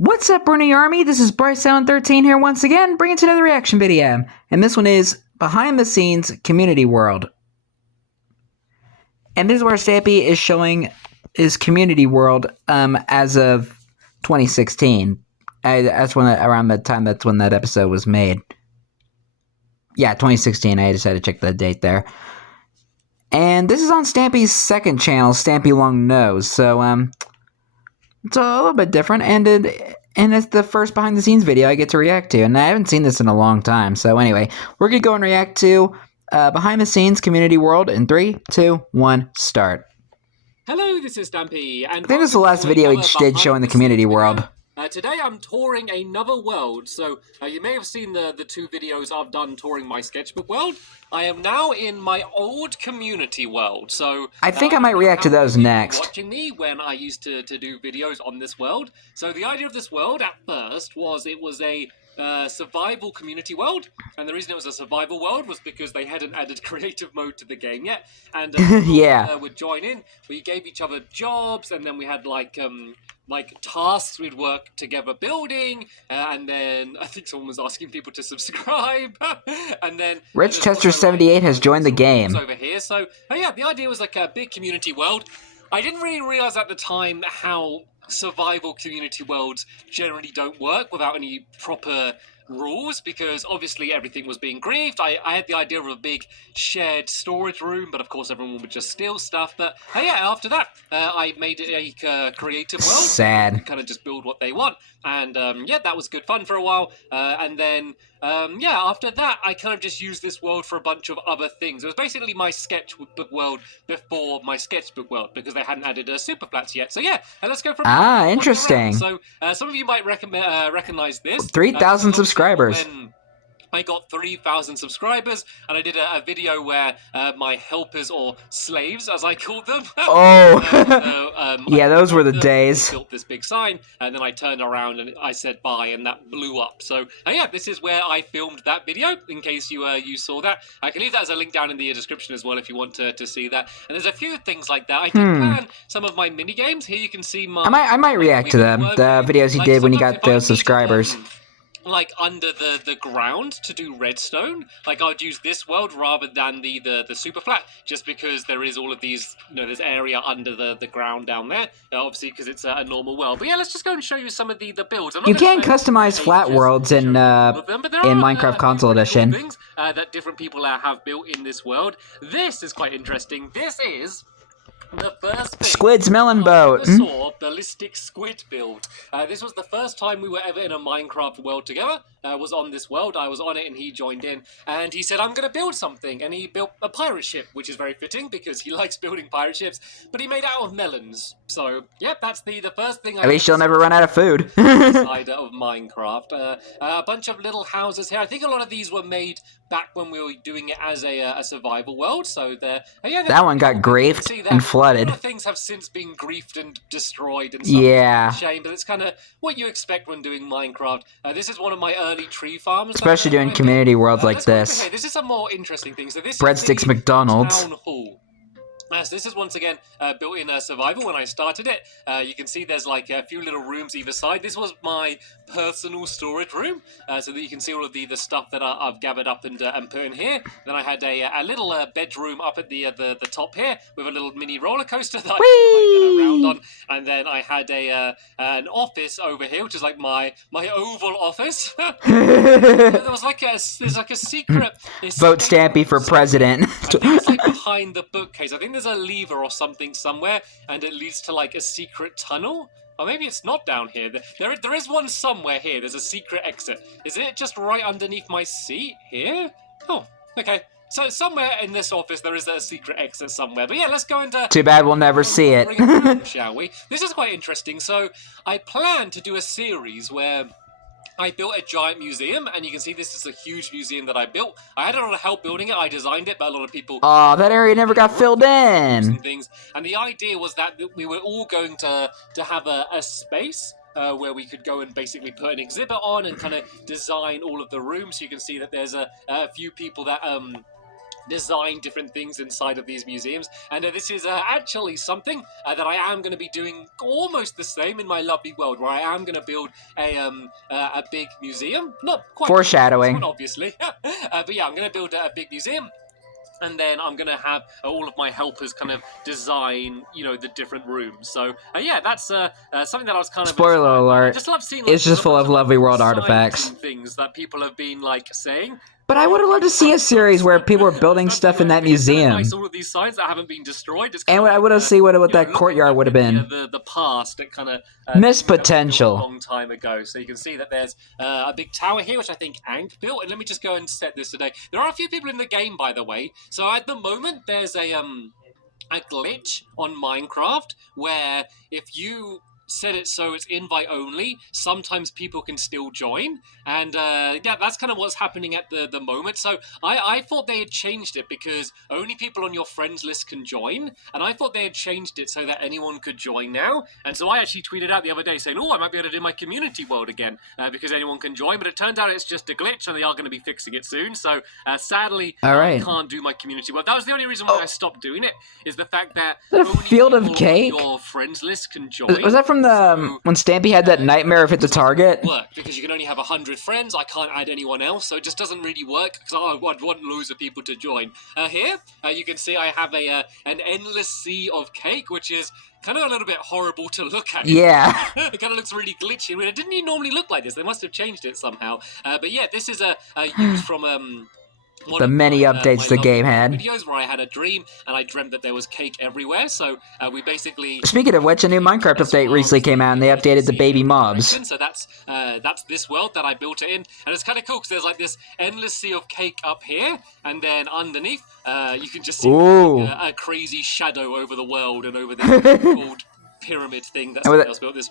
What's up, Brony Army? This is BryceAllen13 here once again, bringing to another reaction video. And this one is Behind the Scenes Community World. And this is where Stampy is showing his Community World as of 2016. Around that time, that's when that episode was made. Yeah, 2016. I just had to check the date there. And this is on Stampy's second channel, Stampy Long Nose. So, it's a little bit different, and it's the first behind-the-scenes video I get to react to, and I haven't seen this in a long time. So anyway, we're going to go and react to behind-the-scenes Community World in 3, 2, 1, start. Hello, this is Stampy, and I think this is the last video he did showing the Community World. Today I'm touring another world, so you may have seen the two videos I've done touring my sketchbook world. I am now in my old community world, so... I think I might react to those next. Watching me when I used to do videos on this world. So the idea of this world at first was it was a survival community world, and the reason it was a survival world was because they hadn't added creative mode to the game yet, and yeah, would join in. We gave each other jobs, and then we had like tasks we'd work together building, and then I think someone was asking people to subscribe, and then Rich Tester 78 has joined the game over here. So yeah, the idea was like a big community world. I didn't really realize at the time how survival community worlds generally don't work without any proper rules, because obviously everything was being griefed. I had the idea of a big shared storage room, but of course everyone would just steal stuff. But yeah, after that, I made it a creative world. Sad. Kind of just build what they want. And yeah, that was good fun for a while. And then yeah, after that, I kind of just used this world for a bunch of other things. It was basically my sketchbook world before my sketchbook world, because they hadn't added super flats yet. So yeah, let's go from interesting. So some of you might recognize this. 3,000 subscribers. When I got 3,000 subscribers, and I did a video where my helpers, or slaves as I called them. Oh, yeah, those were the days. I built this big sign, and then I turned around and I said bye, and that blew up. So yeah, this is where I filmed that video, in case you saw that. I can leave that as a link down in the description as well if you want to see that. And there's a few things like that. I did plan some of my mini games. Here you can see my... I might react to them, the videos he did when he got those subscribers. Like under the ground to do redstone, like I'd use this world rather than the super flat, just because there is all of these, there's area under the ground down there, obviously because it's a normal world. But yeah, let's just go and show you some of the builds. You can customize flat worlds in Minecraft Console Edition. Things that different people have built in this world. This is quite interesting. This is the first Squid's melon boat. Ballistic squid build. This was the first time we were ever in a Minecraft world together. Was on this world. I was on it and he joined in. And he said, I'm going to build something. And he built a pirate ship, which is very fitting because he likes building pirate ships. But he made out of melons. So, yep, that's the first thing. At least you'll never run out of food. Side of Minecraft. A bunch of little houses here. I think a lot of these were made back when we were doing it as a survival world. So yeah, that one got griefed and flooded. A lot of things have since been griefed and destroyed and yeah, shame, but it's kind of what you expect when doing Minecraft. This is one of my early tree farms, especially doing community worlds like this. This is some more interesting things. So this Breadsticks is McDonald's. Town Hall. So this is once again built in survival when I started it. You can see there's like a few little rooms either side. This was my personal storage room, so that you can see all of the stuff that I've gathered up and put in here. Then I had a little bedroom up at the top here with a little mini roller coaster that I get around on. And then I had an office over here, which is like my oval office. There's like a secret. Vote Stampy for president. I think it's like behind the bookcase. I think there's a lever or something somewhere, and it leads to like a secret tunnel. Or maybe it's not down here. There is one somewhere here. There's a secret exit. Is it just right underneath my seat here? Oh, okay. So somewhere in this office there is a secret exit somewhere. But yeah, let's go into... Too bad we'll never see it. Shall we? This is quite interesting. So I plan to do a series where I built a giant museum, and you can see this is a huge museum that I built. I had a lot of help building it. I designed it, but a lot of people... Oh, that area never got filled in. And the idea was that we were all going to have a space where we could go and basically put an exhibit on and kind of design all of the rooms. So you can see that there's a few people that design different things inside of these museums, and this is actually something that I am going to be doing almost the same in my lovely world, where I am going to build a big museum. Not quite foreshadowing, one, obviously, but yeah, I'm going to build a big museum. And then I'm going to have all of my helpers kind of design, the different rooms. So, yeah, that's something that I was kind of... Spoiler alert, I just love seeing... it's just full of lovely world artifacts. Things that people have been, saying. But I would have loved to see a series where people are building stuff in that museum. Nice, all of these signs that haven't been destroyed. And I would have seen what that courtyard would have been. The past, it kind of... missed potential. A long time ago. So you can see that there's a big tower here, which I think Ank built. And let me just go and set this today. There are a few people in the game, by the way. So at the moment, there's a glitch on Minecraft where if you set it so it's invite only, sometimes people can still join, and yeah, that's kind of what's happening at the moment. So I thought they had changed it because only people on your friends list can join, and I thought they had changed it so that anyone could join now. And so I actually tweeted out the other day saying, oh, I might be able to do my community world again because anyone can join, but it turns out it's just a glitch and they are going to be fixing it soon. So sadly, I can't do my community world. That was the only reason why I stopped doing it, is the fact that a field of cake on your friends list can join. Was that from the when Stampy had that nightmare of hit the target? Work because you can only have 100 friends. I can't add anyone else, so it just doesn't really work because I want loads of people to join. Here, you can see I have an endless sea of cake, which is kind of a little bit horrible to look at. Yeah. It kind of looks really glitchy. I mean, it didn't even normally look like this. They must have changed it somehow. But yeah, this is a use from the many updates the game had. Videos where I had a dream and I dreamt that there was cake everywhere. So we basically. Speaking of which, a new Minecraft update recently came out and they updated the baby mobs. So that's this world that I built it in, and it's kind of cool because there's like this endless sea of cake up here, and then underneath you can just see a crazy shadow over the world and over this gold pyramid thing that someone else built. This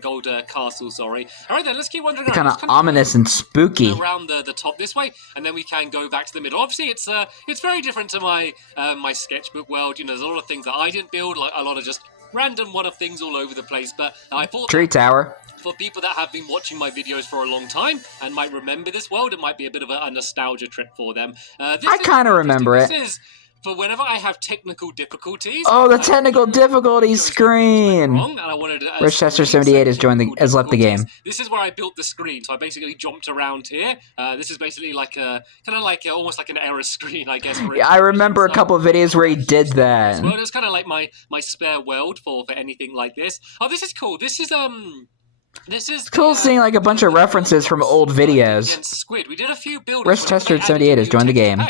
gold castle, sorry. All right, then, let's keep wandering around. Kind of ominous and spooky. Around the top this way, and then we can go back to the middle. Obviously, it's very different to my my sketchbook world. There's a lot of things that I didn't build, like a lot of just random one-off things all over the place. But I thought tree tower. For people that have been watching my videos for a long time and might remember this world, it might be a bit of a nostalgia trip for them. I kind of remember it. This is for whenever I have technical difficulties. Oh, the technical difficulty screen. BryceAllan13 has left the game. This is where I built the screen. So I basically jumped around here. This is basically like almost like an error screen, I guess. Yeah, I remember a couple of videos where he did that. Well, it's kind of like my spare world for anything like this. Oh, this is cool. This is it's cool seeing like a bunch of references from old videos. Against Squid. We did a few builders. BryceAllan13 has joined the game.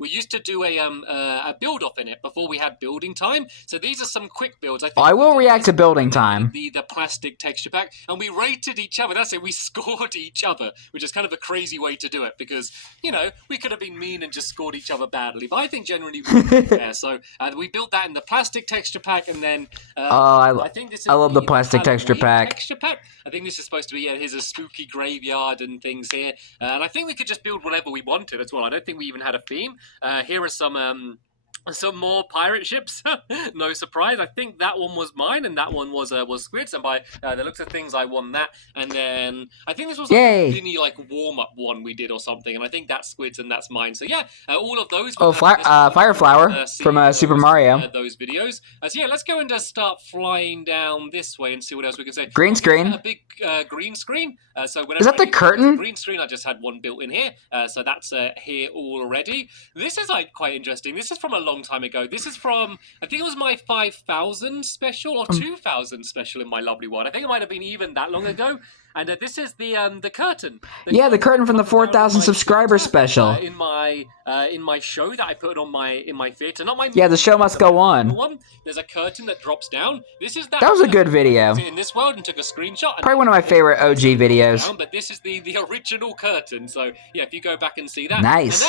We used to do a build off in it before we had building time. So these are some quick builds. I will react to building time. The plastic texture pack, and we rated each other. That's it. We scored each other, which is kind of a crazy way to do it because we could have been mean and just scored each other badly. But I think generally we were fair. So we built that in the plastic texture pack, and then I think this is I love the plastic texture pack. I think this is supposed to be here's a spooky graveyard and things here, and I think we could just build whatever we wanted as well. I don't think we even had a theme. Here are some more pirate ships. No surprise. I think that one was mine, and that one was Squid's. And by the looks of things, I won that. And then I think this was a mini warm up one we did or something. And I think that's Squid's and that's mine. So yeah, all of those. Oh, Fire Flower from Super Mario. Those videos. So yeah, let's go and start flying down this way and see what else we can say. Green screen. A big green screen. So is that the curtain? Green screen. I just had one built in here. So that's here already. This is quite interesting. This is from a long time ago. This is from, I think it was my 5,000 special or 2,000 special in my lovely world. I think it might have been even that long ago. And this is the curtain. The curtain from the 4,000 subscriber special. In my show that I put on in my theater, not my. Yeah, the show must go on. There's a curtain that drops down. This is that. That was a good video. In this world, and took a screenshot. Probably one of my favorite OG videos. But this is the original curtain. So yeah, if you go back and see that. Nice.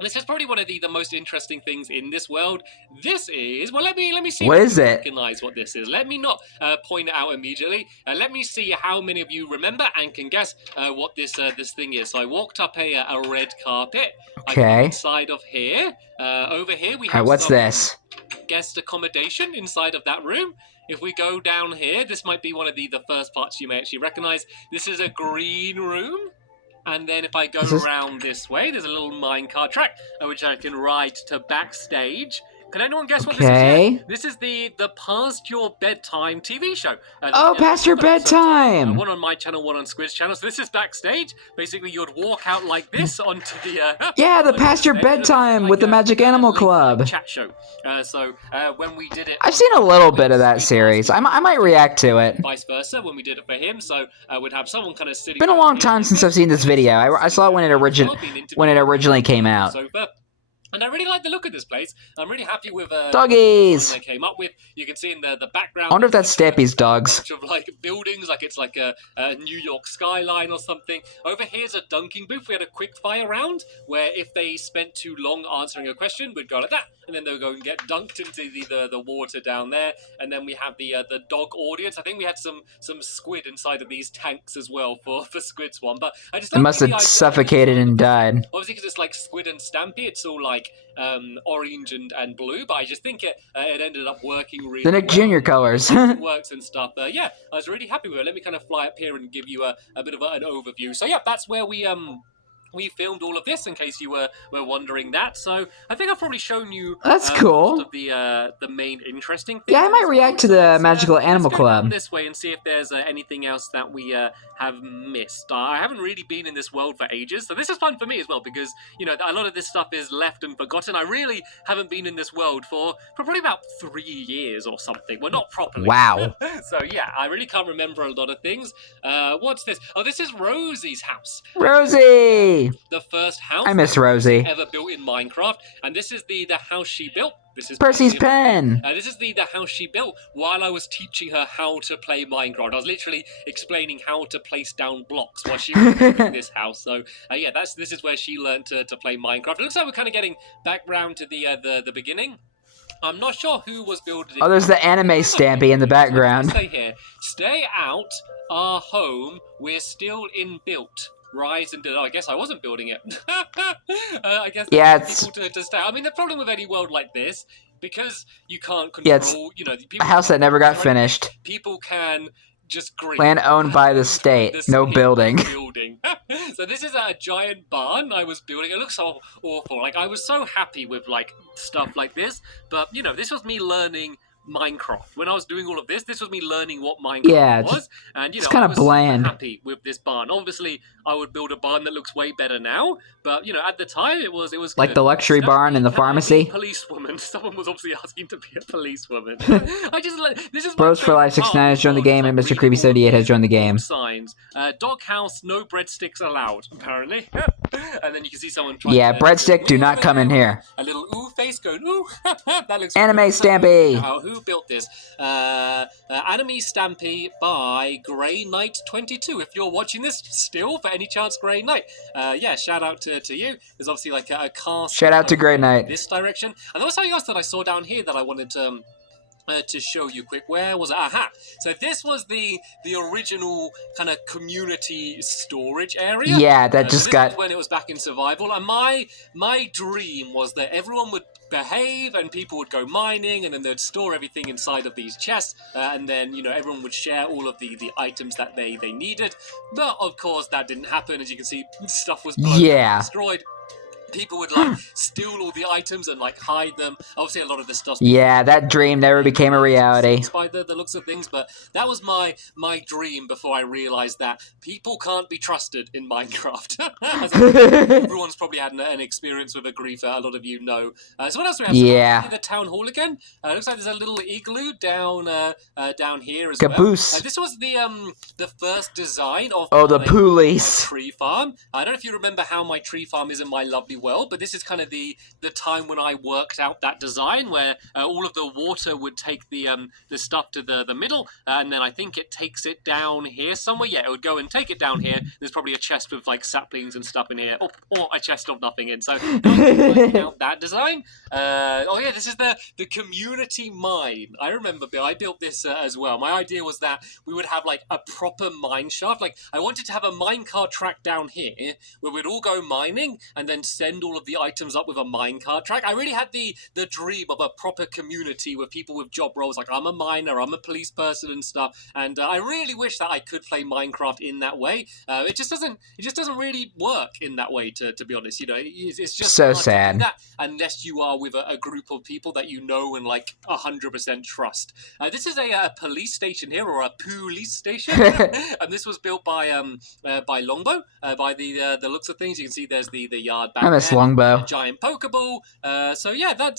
And this is probably one of the most interesting things in this world. This is, well, let me see. What is it? Recognize what this is. Let me not point it out immediately. Let me see how many of you remember and can guess what this thing is. So I walked up a red carpet. Okay. Inside of here, over here we have. What's this? Guest accommodation inside of that room. If we go down here, this might be one of the first parts you may actually recognize. This is a green room. And then if I go around this way, there's a little minecart track, which I can ride to backstage. Can anyone guess what this is yet? This is the Past Your Bedtime TV show. Oh, Past Your Bedtime! One on my channel, one on Squid's channel. So this is backstage. Basically, you'd walk out like this onto the... yeah, the Past Your Bedtime with the Magic Animal Club. Chat show. When we did it... I've seen a little bit of that series. I might react to it. Vice versa, when we did it for him. So we'd have someone kind of sitting... Been a long time since I've seen this video. I saw it when it originally came out. And I really like the look of this place. I'm really happy with doggies they came up with. You can see in the background. I wonder if that's Stampy's dogs. A bunch of like buildings, like it's like a New York skyline or something. Over here's a dunking booth. We had a quick fire round where if they spent too long answering a question, we'd go like that, and then they'll go and get dunked into the water down there. And then we have the dog audience. I think we had some squid inside of these tanks as well for Squid's one. But I just it must have suffocated and died. Obviously, because it's like Squid and Stampy, it's all like orange and blue, but I just think it ended up working really the Nick Jr. colors. It works and stuff. Yeah, I was really happy with it. Let me kind of fly up here and give you a bit of an overview. So yeah, that's where we filmed all of this, in case you were wondering that. So I think I've probably shown you that's cool. Most of the main interesting things. Yeah, I might react to the Magical Animal Club. Down this way and see if there's anything else that we have missed. I haven't really been in this world for ages, so this is fun for me as well, because you know a lot of this stuff is left and forgotten. I really haven't been in this world for probably about 3 years or something. Well, not properly. Wow. So yeah, I really can't remember a lot of things. What's this? Oh, this is Rosie's house. Rosie! The first house I miss Rosie. Ever built in Minecraft, and this is the house she built. This is Percy's pen. This is the house she built while I was teaching her how to play Minecraft. I was literally explaining how to place down blocks while she was building this house. So yeah, this is where she learned to play Minecraft. It looks like we're kind of getting back round to the beginning. I'm not sure who was building it. Oh, there's the anime Stampy in the background. Stay here. Stay out. Our home. We're still in built. Rise and I guess I wasn't building it. I guess people to stay. I mean, the problem with any world like this, because you can't control, you know, a house that never got finished. People can just grief. Land owned by the state, no building. So this is a giant barn I was building. It looks so awful. Like I was so happy with like stuff like this, but you know, this was me learning Minecraft. When I was doing all of this was me learning what Minecraft was, and you know, it's kind of bland. Happy with this barn. Obviously, I would build a barn that looks way better now, but you know, at the time, it was like the luxury barn in the pharmacy. Policewoman. Someone was obviously asking to be a policewoman. I just this is Bros for Life 69 has joined the game, and Mr. Creepy 78 has joined the game. Signs. Doghouse, no breadsticks allowed. Apparently, and then you can see someone. Yeah, breadstick, do not come in here. A little ooh face going ooh. That looks anime Stampy. Who built this? Anime Stampy by Grey Knight 22. If you're watching this still, for any chance, Grey Knight. Yeah, shout out to you. There's obviously like a cast. Shout out to Grey Knight. This direction. And there was something else that I saw down here that I wanted to show you quick. Where was it? Aha! So this was the original kind of community storage area. Yeah, that just got... when it was back in survival. And my dream was that everyone would behave and people would go mining and then they'd store everything inside of these chests and then, you know, everyone would share all of the items that they needed. But, of course, that didn't happen. As you can see, stuff was blown and destroyed. People would like steal all the items and like hide them. Obviously, a lot of this stuff. Yeah, that dream never became a reality. By the looks of things, but that was my dream before I realized that people can't be trusted in Minecraft. Everyone's probably had an experience with a griefer. A lot of you know. So what else do we have? Yeah. So the town hall again. Looks like there's a little igloo down here as Caboose. well. This was the first design of the police tree farm. I don't know if you remember how my tree farm is in my lovely world, but this is kind of the time when I worked out that design where all of the water would take the stuff to the middle, and then I think it takes it down here somewhere. Yeah, it would go and take it down here. There's probably a chest with like saplings and stuff in here, or a chest of nothing in. So working out that design. Oh yeah, this is the community mine. I remember I built this as well. My idea was that we would have like a proper mine shaft. Like I wanted to have a minecart track down here where we'd all go mining and then send blend all of the items up with a minecart track. I really had the dream of a proper community with people with job roles. Like, I'm a miner, I'm a police person and stuff. And I really wish that I could play Minecraft in that way. It just doesn't really work in that way, to be honest. You know, it's just So hard to do sad. that unless you are with a group of people that you know and like 100% trust. This is a police station here, or a police station, and this was built by Longbow. By the looks of things, you can see there's the yard back I miss there, Longbow. a giant Pokeball. So yeah, that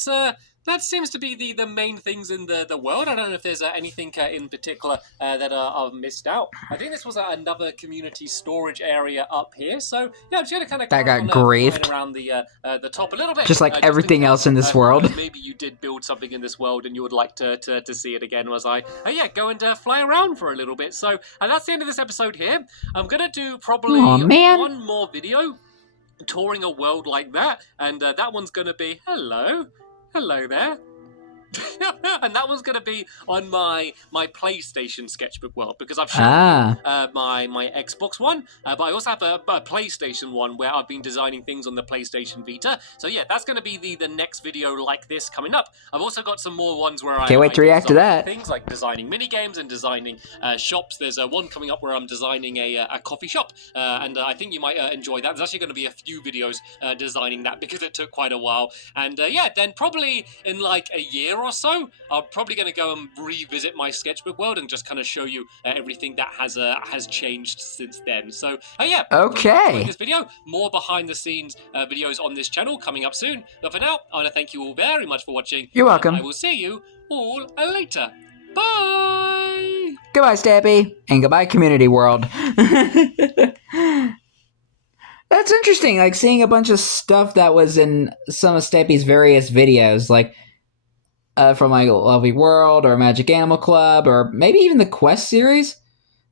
seems to be the main things in the world. I don't know if there's anything in particular that I've missed out. I think this was another community storage area up here. So yeah, I'm just gonna kind of That got griefed around the top a little bit, just like everything else in this world. Maybe you did build something in this world and you would like to see it again. Was I? Go and fly around for a little bit. So that's the end of this episode here. I'm gonna do probably one more video touring a world like that, and that one's gonna be hello there. And that one's going to be on my PlayStation sketchbook world, because I've shown my Xbox one, but I also have a PlayStation one where I've been designing things on the PlayStation Vita. So yeah, that's going to be the next video like this coming up. I've also got some more ones where Can't wait to react to that. Things like designing mini games and designing shops. There's one coming up where I'm designing a coffee shop, and I think you might enjoy that. There's actually going to be a few videos designing that because it took quite a while. And yeah, then probably in like a year or so, I'm probably going to go and revisit my sketchbook world and just kind of show you everything that has changed since then. So yeah, okay. This video, more behind the scenes videos on this channel coming up soon. But for now, I want to thank you all very much for watching. You're welcome. I will see you all later. Bye. Goodbye, Stampy, and goodbye, community world. That's interesting, like seeing a bunch of stuff that was in some of Stampy's various videos, like from like Lovely World or Magic Animal Club or maybe even the Quest series.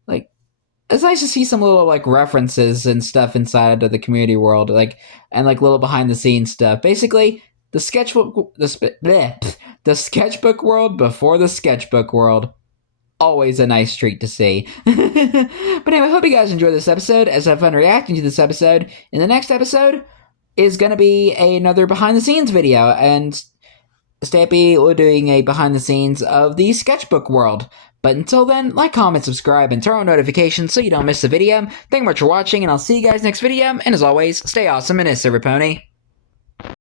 Like, it's nice to see some little like references and stuff inside of the community world, like, and like little behind the scenes stuff. Basically, the sketchbook world before the sketchbook world. Always a nice treat to see. But anyway, I hope you guys enjoyed this episode, as I have fun reacting to this episode. In the next episode is going to be another behind-the-scenes video, and Stampy will be doing a behind-the-scenes of the sketchbook world. But until then, like, comment, subscribe, and turn on notifications so you don't miss the video. Thank you much for watching, and I'll see you guys next video. And as always, stay awesome and it's Silver Pony.